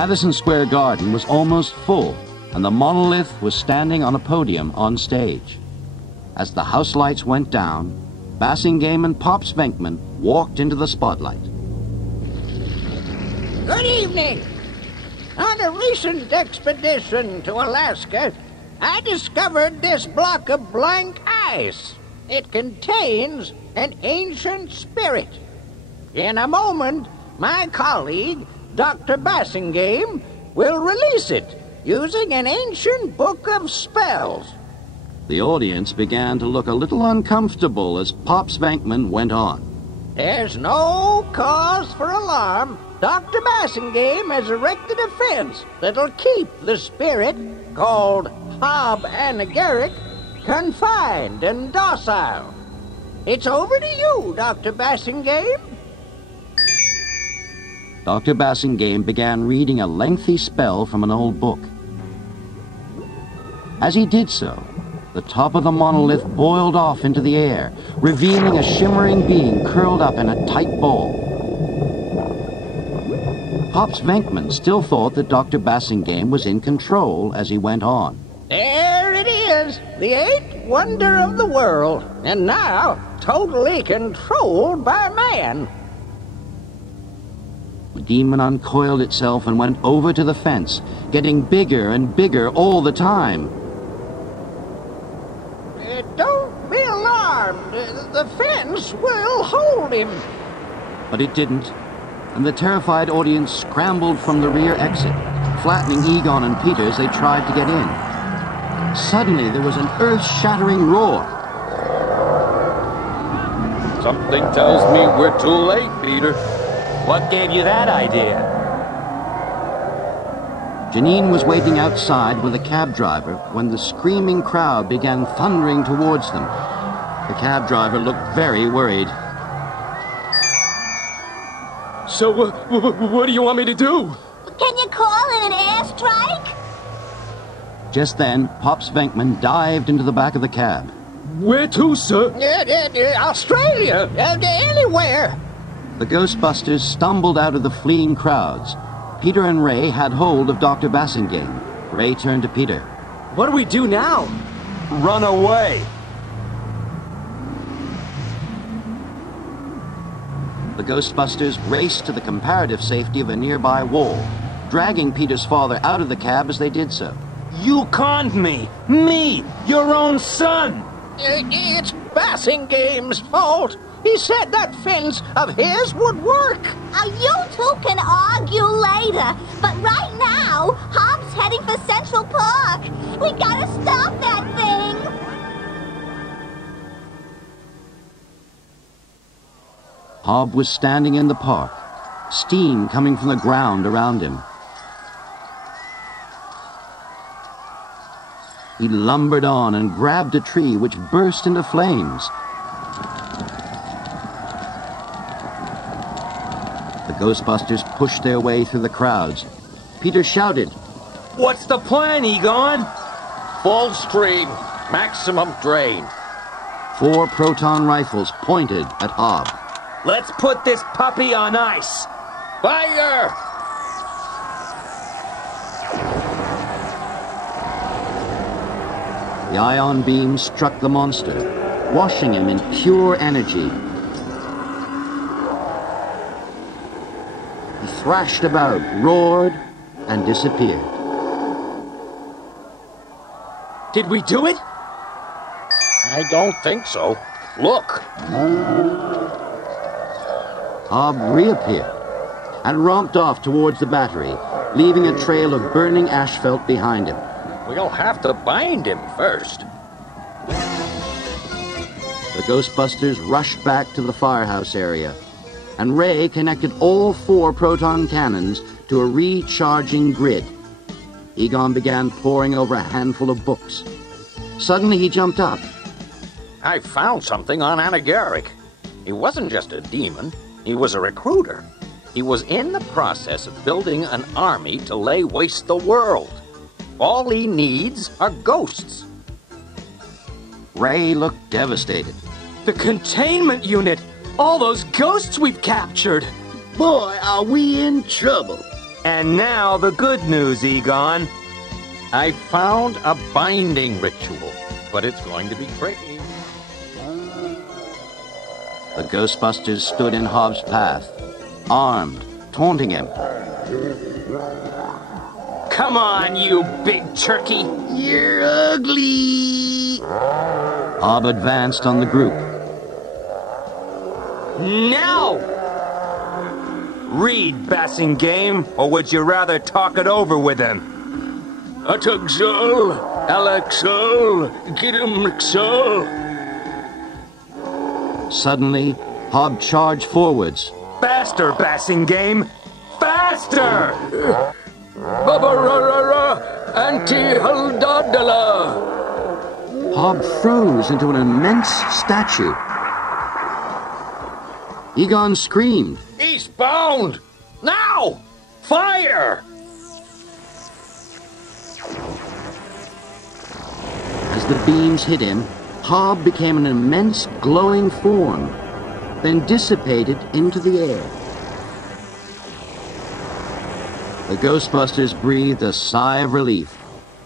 Madison Square Garden was almost full, and the monolith was standing on a podium on stage. As the house lights went down, Bassingame and Pops Venkman walked into the spotlight. Good evening. On a recent expedition to Alaska, I discovered this block of blank ice. It contains an ancient spirit. In a moment, my colleague, Dr. Bassingame, will release it using an ancient book of spells. The audience began to look a little uncomfortable as Pops Venkman went on. There's no cause for alarm. Dr. Bassingame has erected a fence that'll keep the spirit, called Hob Anagaric, confined and docile. It's over to you, Dr. Bassingame. Dr. Bassingame began reading a lengthy spell from an old book. As he did so, the top of the monolith boiled off into the air, revealing a shimmering being curled up in a tight ball. Pops Venkman still thought that Dr. Bassingame was in control as he went on. There it is, the eighth wonder of the world, and now totally controlled by man. The demon uncoiled itself and went over to the fence, getting bigger and bigger all the time. Don't be alarmed. The fence will hold him. But it didn't, and the terrified audience scrambled from the rear exit, flattening Egon and Peter as they tried to get in. Suddenly, there was an earth-shattering roar. Something tells me we're too late, Peter. What gave you that idea? Janine was waiting outside with a cab driver when the screaming crowd began thundering towards them. The cab driver looked very worried. So, what do you want me to do? Can you call in an airstrike? Just then, Pops Venkman dived into the back of the cab. Where to, sir? Australia, anywhere. The Ghostbusters stumbled out of the fleeing crowds. Peter and Ray had hold of Dr. Bassingame. Ray turned to Peter. What do we do now? Run away. The Ghostbusters raced to the comparative safety of a nearby wall, dragging Peter's father out of the cab as they did so. You conned me! Me! Your own son! It's Bassingame's fault. He said that fence of his would work. You two can argue later, but right now, Hob's heading for Central Park. We gotta stop that thing. Hob was standing in the park, steam coming from the ground around him. He lumbered on and grabbed a tree which burst into flames. The Ghostbusters pushed their way through the crowds. Peter shouted, What's the plan, Egon? Full stream, maximum drain. 4 proton rifles pointed at Hob. Let's put this puppy on ice. Fire! The ion beam struck the monster, washing him in pure energy. He thrashed about, roared, and disappeared. Did we do it? I don't think so. Look. Hob reappeared and romped off towards the battery, leaving a trail of burning asphalt behind him. We'll have to bind him first. The Ghostbusters rushed back to the firehouse area, and Ray connected all 4 proton cannons to a recharging grid. Egon began poring over a handful of books. Suddenly he jumped up. I found something on Anagaric. He wasn't just a demon, he was a recruiter. He was in the process of building an army to lay waste the world. All he needs are ghosts. Ray looked devastated. The containment unit! All those ghosts we've captured! Boy, are we in trouble. And now the good news, Egon. I found a binding ritual, but it's going to be tricky. The Ghostbusters stood in Hobbs' path, armed, taunting him. Come on, you big turkey. You're ugly! Hobb advanced on the group. Now! Read, Bassingame, or would you rather talk it over with him? Atugzul, Alexul, Gidimxul. Suddenly, Hobb charged forwards. Faster, Bassingame! Faster! Babarara, Anti-Haldadala. Hobb froze into an immense statue. Egon screamed. Eastbound! Now! Fire! As the beams hit him, Hobb became an immense glowing form, then dissipated into the air. The Ghostbusters breathed a sigh of relief.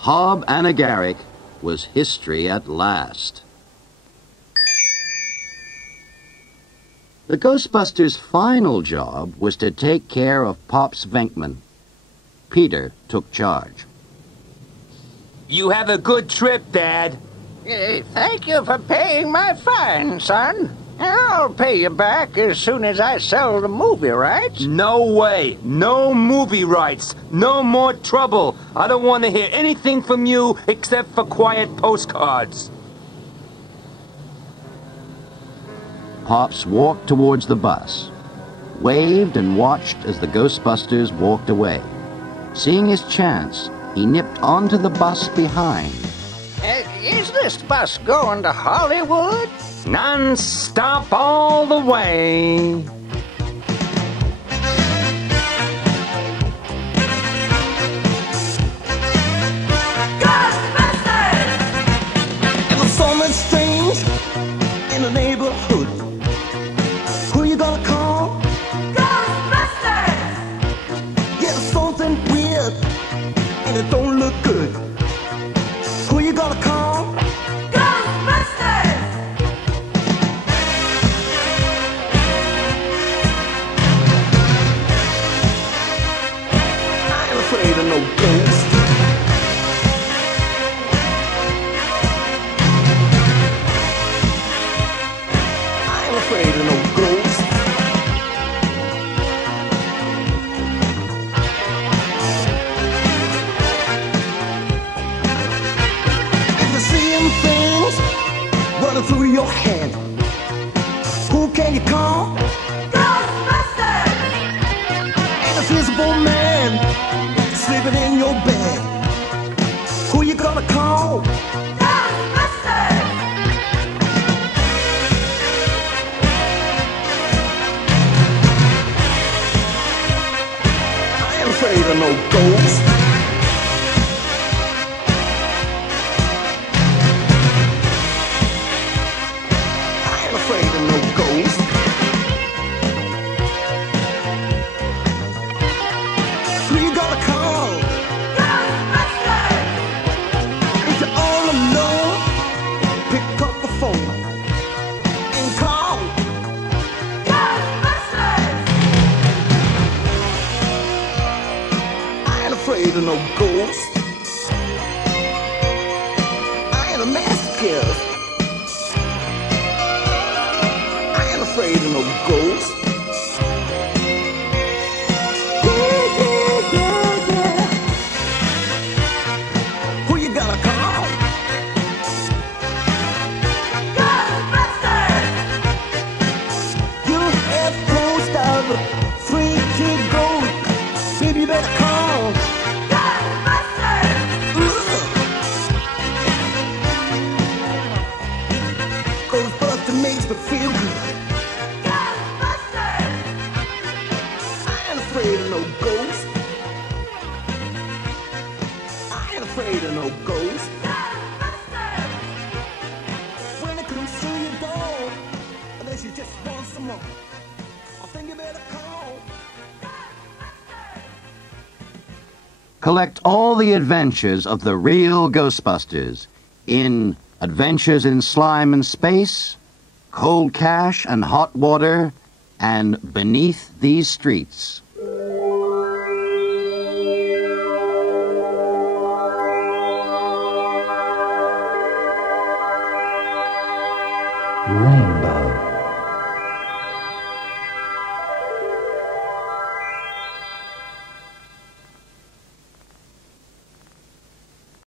Hobb Anagaric was history at last. The Ghostbusters' final job was to take care of Pops Venkman. Peter took charge. You have a good trip, Dad. Thank you for paying my fine, son. I'll pay you back as soon as I sell the movie rights. No way. No movie rights. No more trouble. I don't want to hear anything from you except for quiet postcards. Pops walked towards the bus, waved and watched as the Ghostbusters walked away. Seeing his chance, he nipped onto the bus behind. Is this bus going to Hollywood? Non-stop all the way. Ghostbusters! It was so much strange in the neighborhood. Who you gonna call? Ghostbusters! Yeah, there's something weird and it don't look good. Who you gonna call? Ghostbusters! I ain't afraid of no ghost. I ain't afraid of no ghost. If you're seeing things running through your head, who can you call? Ghostbusters! An invisible man sleeping in your bed. Who you gonna call? Ghostbusters! I ain't afraid of no ghost. I ain't afraid of no ghost. Who you gonna call? Ghostbusters! If you're all alone, pick up the phone and call Ghostbusters! I ain't afraid of no ghost. I ain't a masochist. I ain't afraid of no ghost. Yeah, yeah, yeah, yeah. Who you gonna call? Ghostbusters! You have closed out the three-kid ghost. Baby, you better call Ghostbusters! Ghostbuster makes me feel good. Ghostbusters! I ain't afraid of no ghost. I ain't afraid of no ghost. Ghostbusters! When it comes to your door, unless you just want some more, I think you better call Ghostbusters! Collect all the adventures of the real Ghostbusters in Adventures in Slime and Space, Cold Cash and Hot Water, and Beneath These Streets. Ray.